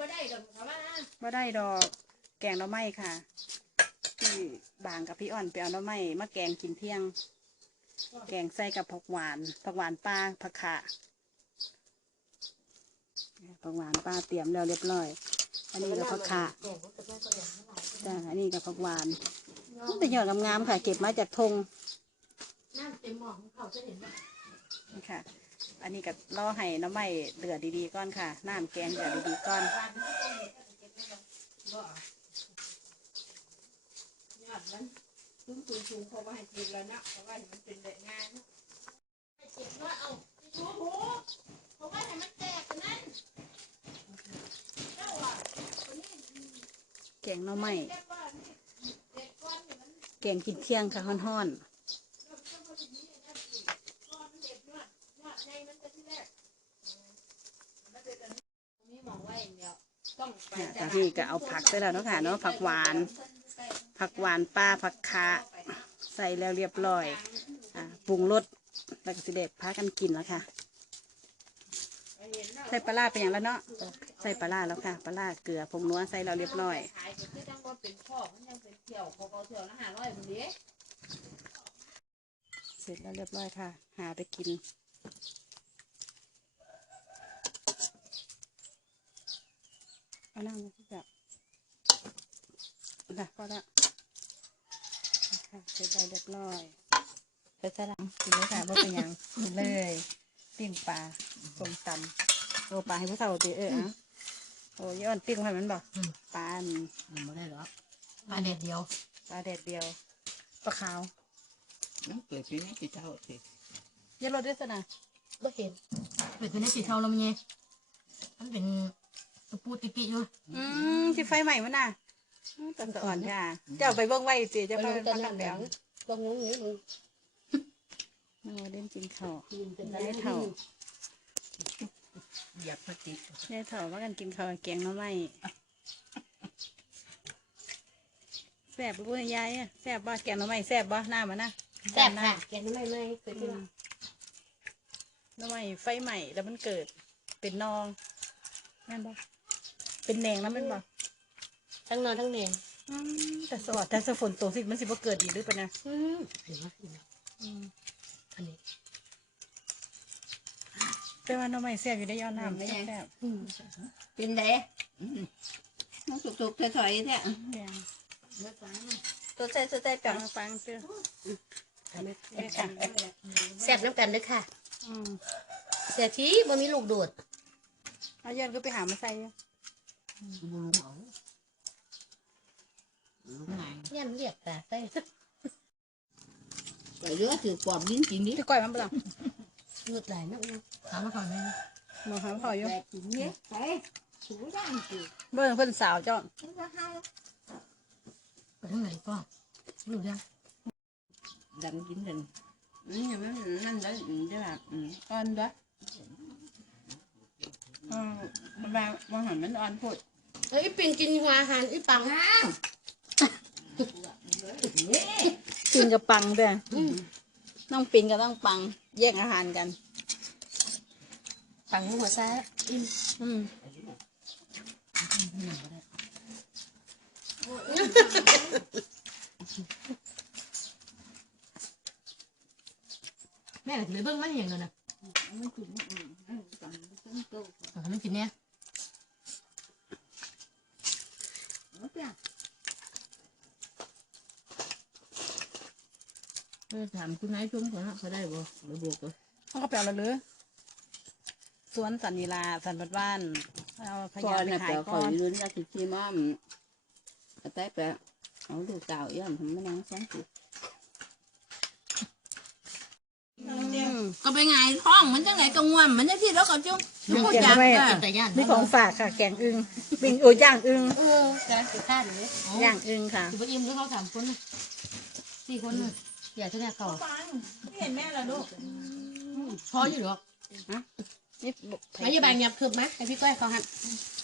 บ่ได้ดอกเขาว่าว่าได้ดอกแกงหน่อไม้ค่ะพี่บางกับพี่อ่อนไปเอาหน่อไม้มาแกงกินเที่ยง แกงใส่กับผักหวานผักหวานป้าผักขาผักหวานป้าเตรียมแล้วเรียบร้อย อันนี้กับผักขาจ้าอันนี้กับผักหวานมันเป็นยอดงามๆค่ะ เก็บมาจากทงน้ำเต็มหม้อของเขาจะเห็นไหมนี่ค่ะ อันนี้กับล่อให้น้ำไม้เดือดดีๆก่อนค่ะ น้ำแกงเดือดดีๆก่อน ยอดมันสูงสูงสูงเขาว่าให้กินแล้วนะเพราะว่ามันเป็นแบบงานให้เจ็บน้อยเอาชูหูเพราะว่าให้มันแตกกันนั่นเจ้าอะคนนี้แกงน้ำไม่เด็กก้อนนี่มัน แกงกินเที่ยงค่ะฮ้อนเริ่มต้นพอดีนี่นะสิก้อนมันเด็กยอดยอดในมันจะที่แรกมันจะกัน มีหมองไว้อย่างเดียวต้องไปๆค่ะจากนี้ก็เอาผักไปแล้วเนาะค่ะเนาะผักหวาน ผักหวานป้าผักคะใส่แล้วเรียบร้อยอ่าปรุงรสแล้วก็สิเด็ดพากันกินแล้วค่ะ ใส่ปลาร้าเป็นอย่างแล้วเนาะใส่ปลาร้าแล้วค่ะ ปลาร้าเกลือผงนัวใส่แล้วเรียบร้อย ขายก็คือจังว่าเป็นพ่อมันยังเป็นเที่ยวพอเที่ยวละห้าร้อยมันเด้ เสร็จแล้วเรียบร้อยค่ะ หาไปกิน เอานั่งมาที่แบบนะก็ละค่ะเสร็จแล้วเรียบร้อยไปสลังกินเลยค่ะว่าเป็นหยังกินเลยปิ้งปลาส้มตำโอ้ปลาให้ผู้เฒ่าตีเอออะโอ้ย้อนปิ้งให้มันบอกปลาอันมันไม่ได้หรอกมาเด็ดเดียวปลาแดดเดียวปลาขาวน้ำเกิดที่นี่ที่เจ้าสิเยอะรสด้วยสนะไม่เห็นเป็นเป็นสีเทาแล้วมันไงมันเป็นตะปูติปิอยู่อืมที่ไฟใหม่มันน่ะอืมตันอ่อนค่ะเจ้าไปเบิ่งไว้สิเจะไปพักกันแล้วตรงนี้มึงโอ้เล่นกินข้าวกินเป็นได้เท่าอยากมาติดได้เท่าว่ากันกินข้าวแกงหน้ำไม้แซ่บปุ้ยยายอะแซ่บบ่แกงหน้ำไม้แซ่บบ่หน้ามันนะแซ่บค่ะแกงไม่ไม่เคยอืกินมหน้ำไม้ไฟใหม่แล้วมันเกิดเป็นนองแม่นบ่ เป็นแหนงแล้วแมันบ่ทั้งนอนทั้งเนยอืมแต่สวัสดแต่สฝนตกสิมันสิบ่เกิดอีกหรือเปล่านะอืมเดี๋ยวนะอืมอันนี้แต่ว่าหน้ำไม้แซ่บอยู่ได้ย้อนน้ำแซ่บอืม เป็นไดน้ำสุกๆถอยๆเนี่ยๆแดงตัวใส่ตัวใส่ปัปังงปังเจ้าแซ่บน้ำกันด้วยค่ะอืมเสียทีบ่มีลูกโดดเอาย้อนก็ไปหามาใส่อยู่ ลุงเอาลุงไงเนี่ยมันเรียกแต่ใส่ไปเรือถือปอบลิ้นจริงดิที่ก้อยมันบ่ล่ะเลือดไหลนะอุ้งถามมาก่ อนไหมหมอหาพออยู่แต่จริงเนี่ยไปถูย่างสิเบิ่งเพิ่นสาวเจ้ามันก็ให้ไปทางไหนก็รู้ยังดังกินกันนี่มันนั่นแล้วใช่ป่ะอ่อนด้วยอืมมันมามันหันมันอ่อนพูดเอ้ยปิ่นกินหัวอาหารอีปังปิงกับปังเด้ออน้องปิงกับน้องปัง แย่งอาหารกัน ปังหัวซ้ายอืมแม่ก็เลยเบิ่งมันอย่างเดียวนะมันกินอืมอืมสั่งสั่งตู้เอาให้มันกินเนี่ย เอาเปล่าเออถามคุณนายชมก่อนนะเขาได้บ่หรือบอกเลยเขาก็แปลละเลยสวนสันนิลาสันบัดบ้านเอาพก่ญาอนไปนะขาแต่ยขก่ออนยืนก็คือที่มั่มแต่แต่เอาลูกสาวย่ำทำไม่นางสองสิ อืม ก็ไปไงท้องมันจังไหนกังวลมันจะที่แล้วก็จ้องพูดจังเลยกินแต่ย่านนี่ของฝากค่ะ แกงอึงปิงโอ้ย่างอึงเออแต่สิท่าเลยย่างอึงค่ะถือว่าอิ่มแล้วเขาสามคนน่ะสี่คนน่ะอย่าที่เนี่ยเขาเห็นแม่ละลูกพออยู่หรอกนี่พยาบาลยับคืบไหมไอพี่ก้อยเขาหันพ